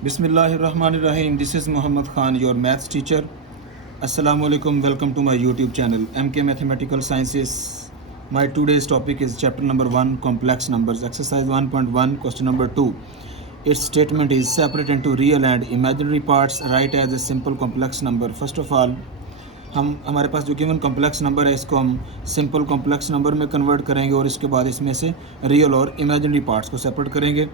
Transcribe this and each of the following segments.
Bismillahirrahmanirrahim. This is Muhammad Khan, your maths teacher. Assalamu alaikum. Welcome to my YouTube channel, MK Mathematical Sciences. My today's topic is chapter number 1, complex numbers, exercise 1.1, question number 2. Its statement is separate into real and imaginary parts, write as a simple complex number. First of all, हमारे पास जो given complex number है इसको हम simple complex number में convert करेंगे और इसके बाद इसमें से रियल और इमेजिनरी पार्ट्स को सेपरेट करेंगे।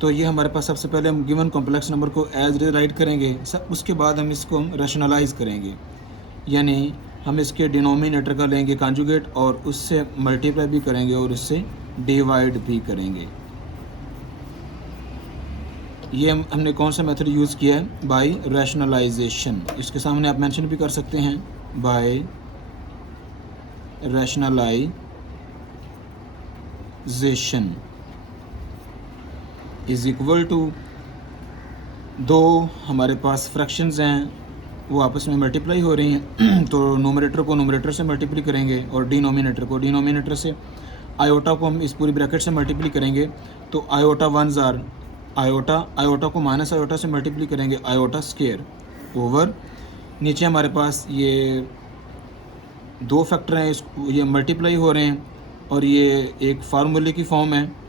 तो ये हमारे पास सबसे पहले हम गिवन कॉम्प्लेक्स नंबर को एज राइट करेंगे, उसके बाद हम इसको हम रैशनलाइज करेंगे, यानी हम इसके डिनोमिनेटर का लेंगे कॉन्जुगेट और उससे मल्टीप्लाई भी करेंगे और उससे डिवाइड भी करेंगे। ये हमने कौन सा मेथड यूज़ किया है? By rationalisation. इसके सामने आप मेंशन भी कर सकते हैं, by rationalisation is equal to, दो हमारे पास फ्रैक्शंस हैं वो आपस में मल्टीप्लाई हो रही हैं तो नोमिनेटर को नोमिनेटर से मल्टीप्लाई करेंगे और डिनोमिनेटर को डिनोमिनेटर से, आयोटा को हम इस पूरी ब्रैकेट से मल्टीप्लाई करेंगे तो iota once are iota, iota को माइनस आयोटा से मल्टीप्लाई करेंगे आयोटा स्क्वायर ओवर, नीचे हमारे पास ये दो फैक्टर हैं, ये मल्टीप्लाई हो रहे हैं और ये एक फार्मूले की फॉर्म है।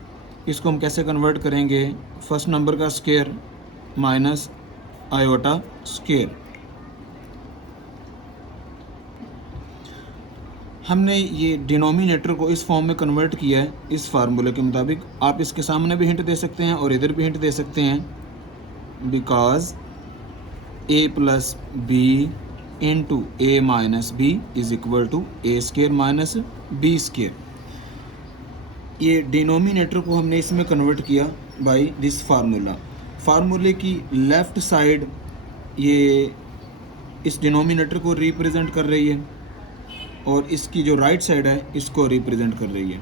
इसको हम कैसे कन्वर्ट करेंगे? फर्स्ट नंबर का स्क्वायर माइनस आयोटा स्क्वायर। हमने ये डिनोमिनेटर को इस फॉर्म में कन्वर्ट किया है इस फार्मूले के मुताबिक। आप इसके सामने भी हिंट दे सकते हैं और इधर भी हिंट दे सकते हैं, because a plus B into A minus B is equal to A square minus B square. ये डिनोमिनेटर को हमने इसमें कन्वर्ट किया बाय दिस फार्मूला। फार्मूले की लेफ़्ट साइड ये इस डिनोमिनेटर को रिप्रेजेंट कर रही है और इसकी जो राइट साइड है इसको रिप्रेजेंट कर रही है।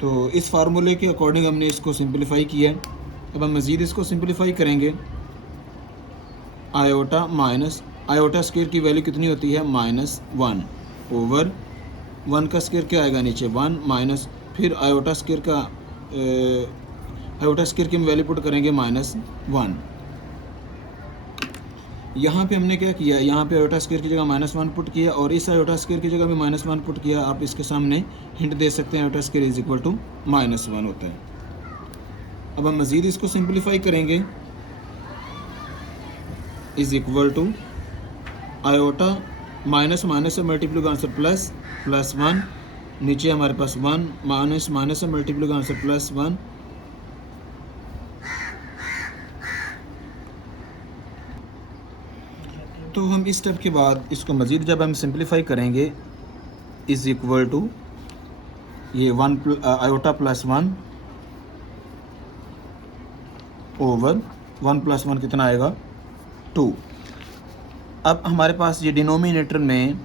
तो इस फार्मूले के अकॉर्डिंग हमने इसको सिंपलीफाई किया है। अब हम मज़ीद इसको सिंपलीफाई करेंगे। आयोटा माइनस आयोटा स्क्वायर की वैल्यू कितनी होती है? -1 ओवर 1 का स्क्वायर क्या आएगा नीचे? 1 माइनस, फिर आयोटा स्क्वायर का आयोटा स्क्वायर की हम वैल्यू पुट करेंगे -1। यहाँ पे हमने क्या किया? यहाँ पे आयोटा स्क्वायर की जगह -1 पुट किया और इस आयोटा स्क्वायर की जगह भी -1 पुट किया। आप इसके सामने हिंट दे सकते हैं iota square is equal to -1 होता है। अब हम मज़ीद इसको सिंपलीफाई करेंगे, is equal to iota minus minus से मल्टीप्लाई का आंसर +1, नीचे हमारे पास 1 माइनस माइनस से मल्टीप्लाई का आंसर +1। तो हम इस स्टेप के बाद इसको मज़ीद जब हम सिंपलीफाई करेंगे, इज़ इक्वल टू ये आयोटा +1 ओवर 1 + 1 कितना आएगा? 2। अब हमारे पास ये डिनोमिनेटर में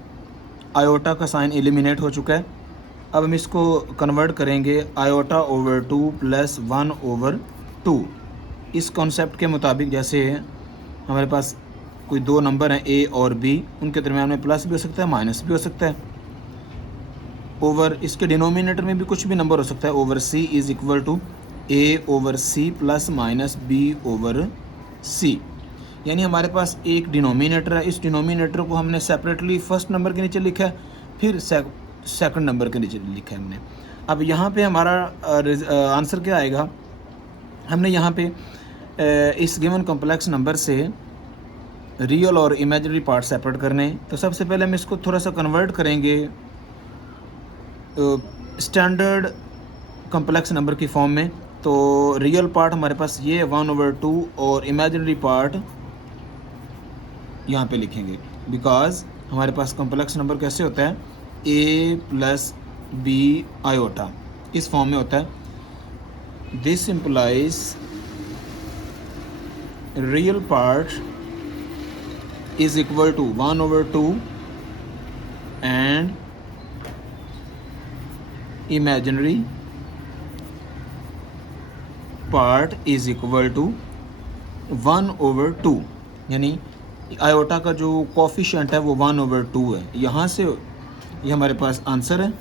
आयोटा का साइन एलिमिनेट हो चुका है। अब हम इसको कन्वर्ट करेंगे आयोटा ओवर 2 + 1 ओवर 2। इस कॉन्सेप्ट के मुताबिक जैसे हमारे पास कोई दो नंबर हैं a और b, उनके दरम्यान में प्लस भी हो सकता है माइनस भी हो सकता है, ओवर इसके डिनोमिनेटर में भी कुछ भी नंबर हो सकता है, over c is equal to a over c plus minus b over c। यानी हमारे पास एक डिनोमिनेटर है, इस डिनोमिनेटर को हमने सेपरेटली फर्स्ट नंबर के नीचे लिखा है, फिर सेकंड नंबर के नीचे लिखा है हमने। अब यहाँ पे हमारा आंसर क्या आएगा? हमने यहाँ पे इस गिवन कॉम्प्लेक्स नंबर से रियल और इमेजिनरी पार्ट सेपरेट करने। तो सबसे पहले हम इसको थोड़ा सा कन्वर्ट करेंगे स्टैंडर्ड कॉम्प्लेक्स नंबर की फॉर्म में। तो रियल पार्ट हमारे पास ये 1/2 और इमेजिनरी पार्ट यहाँ पे लिखेंगे, बिकॉज हमारे पास कॉम्प्लेक्स नंबर कैसे होता है? a प्लस बी आयोटा इस फॉर्म में होता है। This implies real part is equal to 1/2 and imaginary part is equal to 1/2। यानी आयोटा का जो कोफिशिएंट है वो 1/2 है। यहाँ से ये हमारे पास आंसर है।